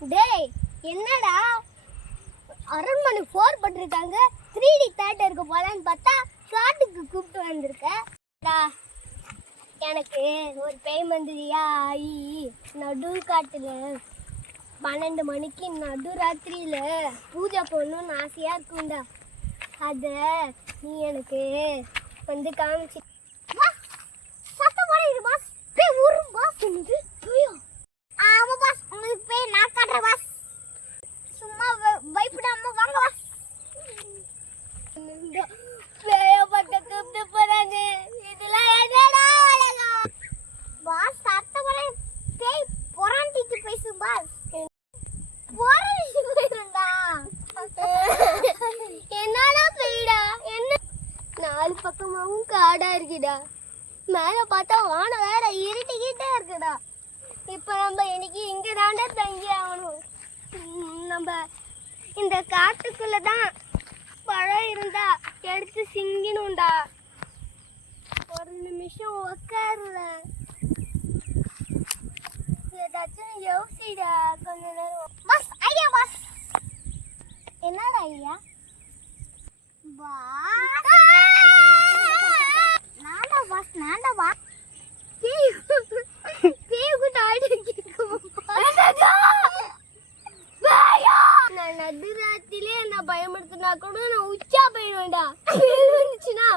டேய் என்னடா அரண்மனை 4 போட்டிருக்காங்க 3D தியேட்டருக்கு போலான்னு பார்த்தா காட்டுக்கு கூப்பிட்டு வந்திருக்க. எனக்கு ஒரு பேய் மந்திரியா ஆகி நடு காட்டுல 12 மணிக்கு நடு ராத்திரியில பூஜை பண்ணணும்னு ஆசையா இருக்கும்டா. அத நீ எனக்கு வந்து காமிச்சு சத்தம் போடுது பாஸ். பேய் ஊரும் பாஸ் என்னது பேயா? ஆமா பாஸ், உங்களுக்கு பேய் நான் காட்டுறேன் பாஸ். சும்மா பயப்படாம வாங்க பாஸ். பேய பட்ட கூப்பிட்டு போறாங்க. இதெல்லாம் என்னடா அழகா பாஸ்? சத்தம் போட பேய் புறாண்டிட்டு பேசும் பாஸ். புறாண்டிட்டு பேசுறா என்னடா பேய்டா? என்ன நாலு பக்கமாவும் காடா இருக்குடா. மேல பார்த்தா வானம் வேற இருட்டிக்கிட்டே இருக்குடா. இப்ப நம்ம இன்னைக்கு இங்க தாண்டா தங்கி ஆகணும். நம்ம இந்த காட்டுக்குள்ளதான் பழம் இருந்தா எடுத்து சிங்கணும்டா. ஒரு நிமிஷம் உக்காருல, ஏதாச்சும் யோசிடா கொஞ்ச நேரம். பாஸ் ஐயா பாஸ். என்னடா ஐயா? நான்டா பாஸ், நான்டா பாஸ். நான் நடுராத்திலே என்ன பயமுறுத்தினா கூட நான் உச்சா போயிடுவேன்டா. இருந்துச்சுன்னா